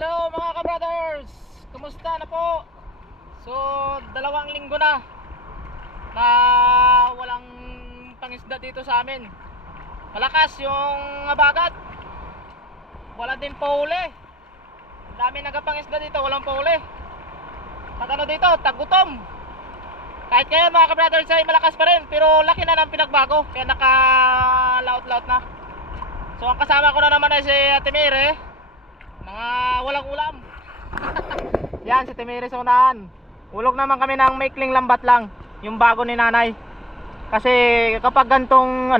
Hello mga ka-brothers! Kumusta na po? So, 2 linggo na walang pangisda dito sa amin. Malakas yung abagat. Wala din pahuli. Ang dami nagapangisda dito, walang pahuli. Pag ano dito, tagutom. Kahit ngayon mga ka-brothers ay malakas pa rin, pero laki na ng pinagbago. Kaya naka-laut-laut na. So ang kasama ko na naman ay si Ate Mire. Mga walang ulam. Yan si Ate Mire sa unahan. Ulog naman kami ng maikling lambat lang, yung bago ni nanay. Kasi kapag gantong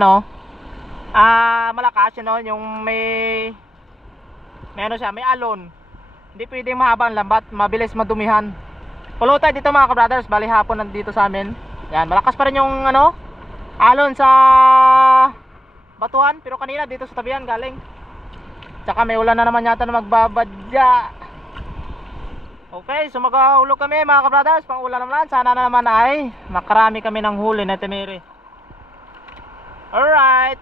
malakas, yung may ano siya, may alon, hindi pwedeng mahaba ang lambat, mabilis madumihan. Pulutay dito mga ka-brothers, bali hapon nandito sa amin. Yan, malakas pa rin yung alon sa batuhan, pero kanina dito sa tabihan galing. Tsaka may ulan na naman yata na magbabadya. Okay, so mag-ahulog kami mga ka-brothers, pang ulan naman. Sana na naman ay makarami kami ng huli na Ate Mire. Alright.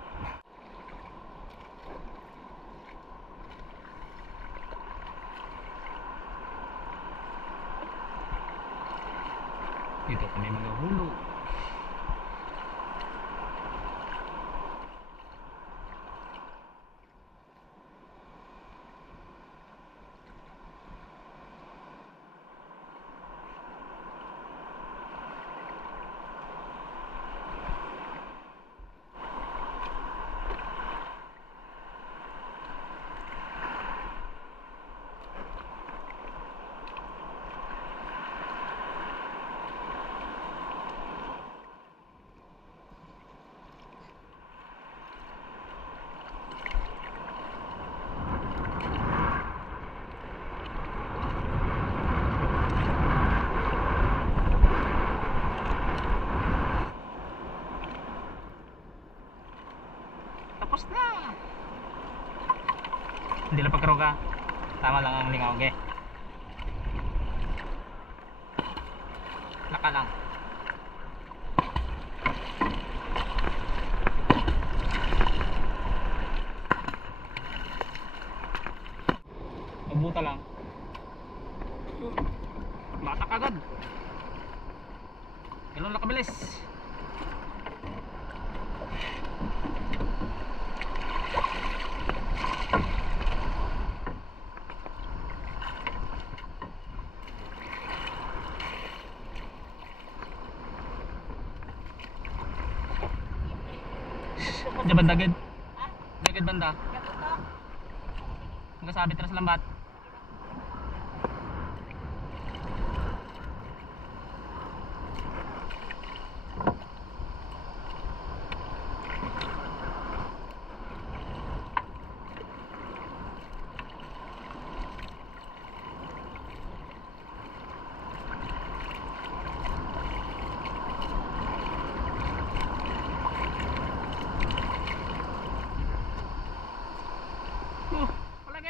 Dito kami mag-ahulog. Tapos na. Hindi lang pagkaroga. Tama lang ang lingaw, okay? Laka lang. Mabuta lang. Batak agad. Ganun lang kabilis. Diyan banda gid. Dagad banda. Nagkasabit na sa lambat.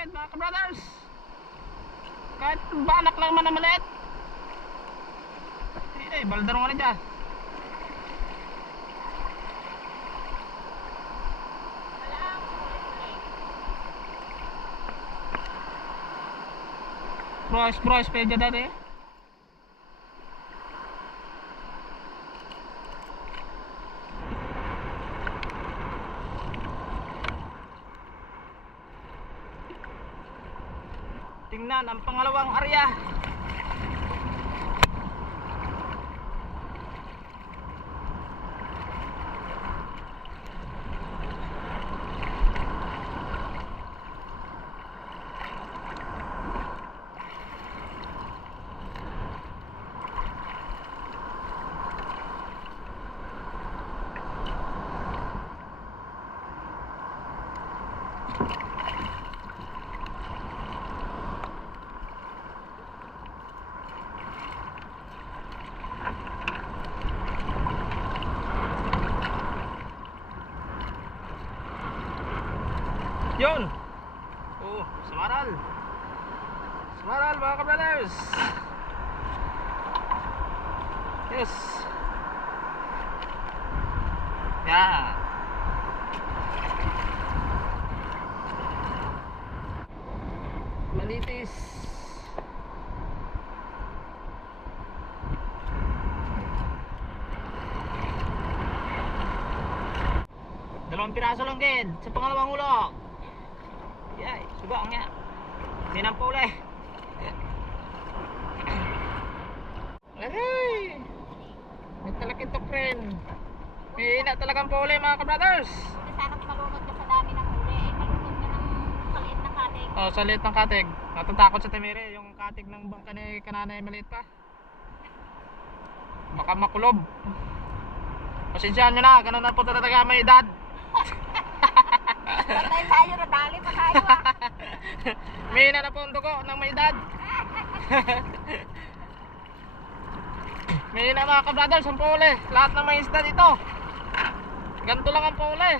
Mga ka-brothers, kahit banak lang man na maliit, baldarong ka na dyan. Price pa dyan dati. Tingnan ang pangalawang area. Yun. Oh, samaral. Samaral mga ka-brothers. Yes. Yeah. Malitis. Dalawang piraso lang din sa pangalawang hulog. Yay, suga nga. Hindi nang pula eh. Aray! May talakitok rin. May ina talagang pula mga ka-brothers. Sana malunod ka sa dami ng huli. Malunod ka ng saliit na katig. Oh, sa liit ng katig. Natatakot sa temere. Yung katig ng bangka ni kananay maliit pa. Baka makulob. Pasensyahan nyo na. Ganun na po talaga may edad. Patay tayo na dali pa tayo ah. May ina na po ang dugo ng may edad. May ina mga ka-brothers ang pole. Lahat ng may isda dito. Ganito lang ang pole.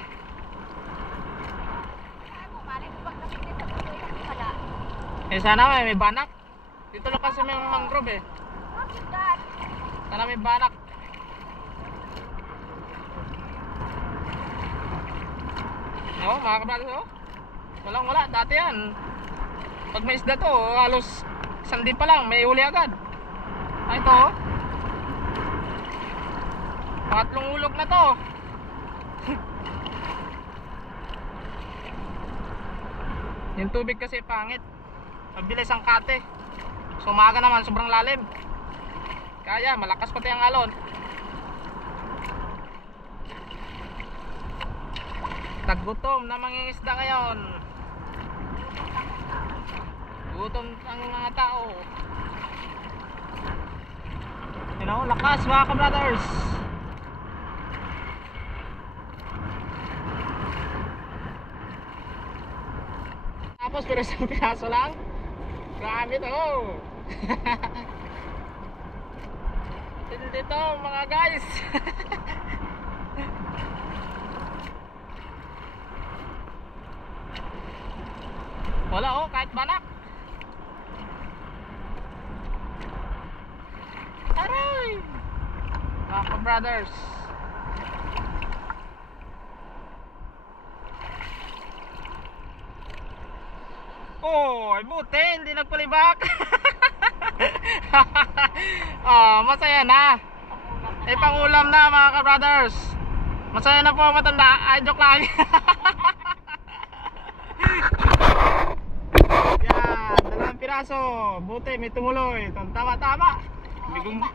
Ano, malay mo pag napitin sa puso yung wala. Eh sana may banak. Dito lang kasi may mangrove eh. Bakit God? Sana may banak. No, mga kabrothers, oh. Walang wala, dati yan. Pag may isda to, halos isang di pa lang, may uli agad. Ah, ito, oh. Pangatlong ulog na to. Yung tubig kasi pangit. Mabilis ang kate. So umaga naman, sobrang lalim. Kaya, malakas pati ang alon. Taggutom na mangingisda ngayon. Gutom ang mga tao. You know, lakas mga ka-brothers. Tapos pero isang piraso lang. Grabe to. Hindi to mga guys. Wala oh, kahit banak. Aray! Mga ka-brothers. Oh, ay buti, hindi nagpalibak. Oh, masaya na. Ay pangulam na mga ka-brothers. Masaya na po ang matanda. Ay, joke lang. Yan, dalawang piraso. Buti, may tumuloy. Tama-tama. Lima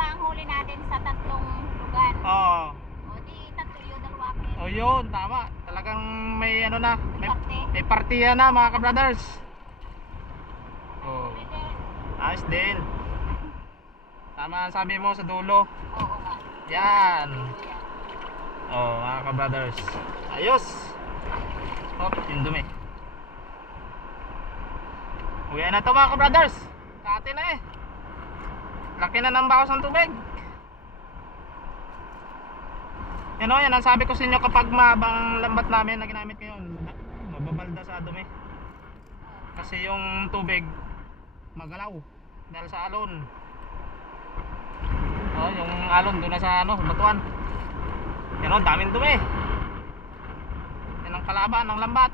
ang huli natin sa tatlong lugar. Oo. O di, tatlo yun, dalawa akin. Oh, yun, tama. Talagang may ano na. Parte. May partiya na mga ka-brothers. Oh, Pwede. ayos din. Tama ang sabi mo sa dulo. Oo nga. Yan. Kuya. Oh, mga ka-brothers. Ayos. Hop, yung dumi. Uwi na to mga ka-brothers. Kati na eh. Laki na ng bawas ng tubig. Yan o, yan ang sabi ko sa inyo kapag mahabang lambat namin na ginamit ngayon, mababalda sa dumi. Kasi yung tubig magalaw dahil sa alon. Oh, yung alon doon na sa ano, batuan. Yan o, daming dumi. Yan ang kalaban ng lambat.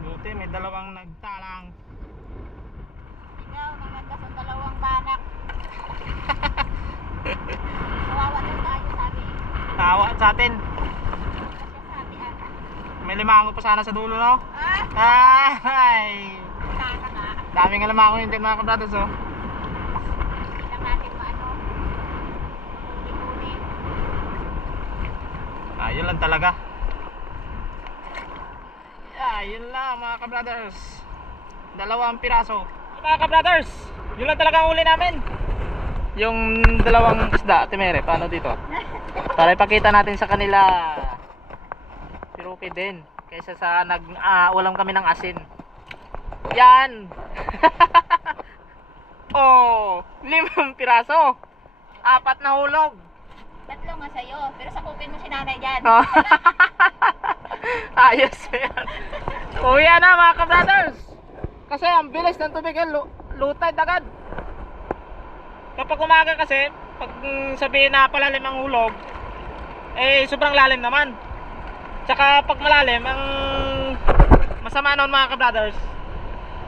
Buti may dalawang nagtalang. Ikaw, nanganda sa dalawang banak. Kawawa daw tayo, sabi. Tawa sa atin. Kasi sabi ata. May limango pa sana sa dulo, no? Ah, Ay! sana nga. Daming limango yun din mga kabrothers, oh. Hindi lang natin maano. Huli-huli. Ah, yun lang talaga. Yeah, yun lang mga kabrothers. Dalawang piraso. Mga kabrothers, yun lang talaga ang huli namin. Yung dalawang isda, Timere, paano dito? Para ipakita natin sa kanila. Pero okay din. Kaysa sa ulam kami ng asin. Yan! Oh, 5 piraso. 4 na hulog. Tatlo nga sa'yo, pero sakupin mo si nanay dyan. Oh. Ayos yan. Uwi na mga ka-brothers. Kasi ang bilis ng tubig yan, lutay agad. Kapag umaga kasi, pag sabihin na palalim ang hulog, eh sobrang lalim naman. Tsaka pag malalim, ang masama nun mga ka-brothers,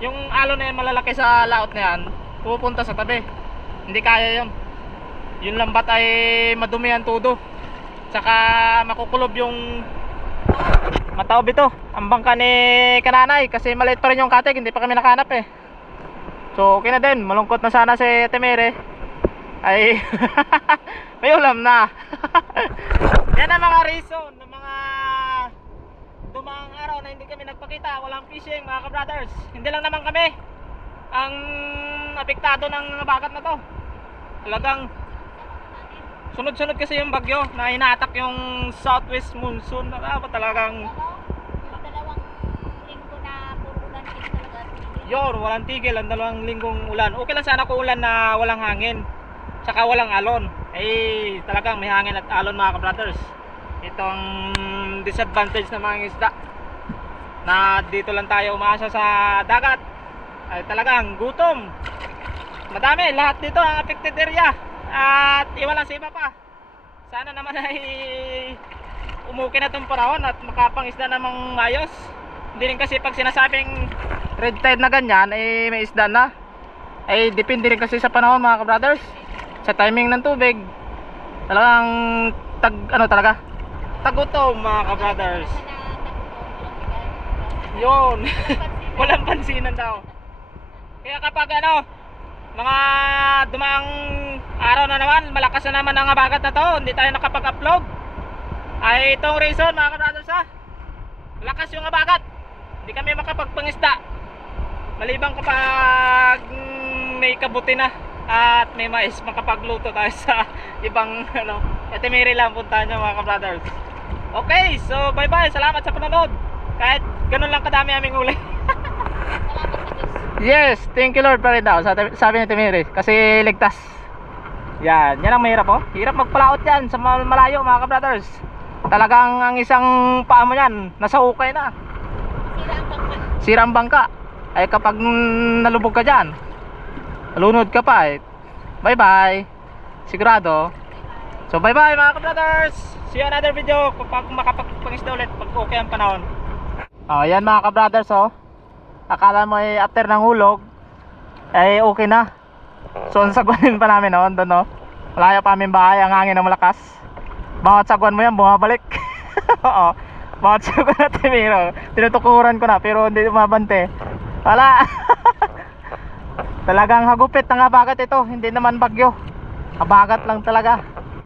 yung alon na yan malalaki sa laot na yan, pupunta sa tabi. Hindi kaya yun. Yung lambat ay madumi ang tudo. Tsaka makukulob yung mataob ito. Ang bangka ni kananay kasi maliit pa rin yung katig, hindi pa kami nakahanap eh. So okay na din, malungkot na sana si Temere. Ay may ulam na. Yan ang mga reason ng mga dumaang araw na hindi kami nagpakita, walang fishing mga ka-brothers. Hindi lang naman kami ang apektado ng bagat na to. Talagang sunod-sunod kasi yung bagyo na inaatak yung southwest monsoon. Talagang Yung dalawang linggo na puro ulan din talaga. yor, walang tigil ang 2 linggong ulan. Okay lang sana kung ulan na walang hangin tsaka walang alon. Eh talagang may hangin at alon mga ka-brothers. Ito ang disadvantage ng mga isda na dito lang tayo umaasa sa dagat. Ay talagang gutom. Madami, lahat dito ang affected area. At iwan lang sa iba pa. Sana naman ay umuwi na itong panahon at makapangisda namang mayos. Hindi rin kasi pag sinasabing red tide na ganyan ay may isda na. Ay depende rin kasi sa panahon mga ka-brothers. Sa timing ng tubig. Talagang talaga tagutom mga ka-brothers. Yun. Walang pansinan daw. Kaya kapag mga dumaang araw na naman, malakas na naman ang abagat na to, hindi tayo nakapag-upload. Ay itong reason mga ka-brothers ha. Malakas yung abagat. Hindi kami makapagpangisda. Maliban kapag may kabuti na at may mais, makapagluto tayo sa ibang Temere lang puntahan nyo mga ka-brothers. Okay, so bye bye, salamat sa panonood. Kahit ganun lang kadami aming uli. Salamat sa Diyos. Yes, thank you Lord pa rin daw, sabi ni Temere, kasi ligtas. Yan ang mahirap oh. Hirap magpalaot yan sa malayo mga ka-brothers. Talagang ang isang paa mo yan, nasa ukay na. Sira ang bangka. Sira ang bangka. Ay kapag nalubog ka dyan, nalunod ka pa eh. Bye bye. Sigurado. So bye bye mga ka-brothers. See you another video kapag makapagpangisda ulit pag okay ang panahon. Yan mga ka-brothers oh. Akala mo ay after ng hulog ay okay na. So ang sagwanin pa namin doon no. Malaya pa aming bahay, ang hangin na malakas. Bawat sagwan mo yan bumabalik. Oo. Bawat sagwan na Temere, tinutukuran ko na pero hindi umabante. Wala. Talagang hagupit ng abagat ito, hindi naman bagyo. Abagat lang talaga.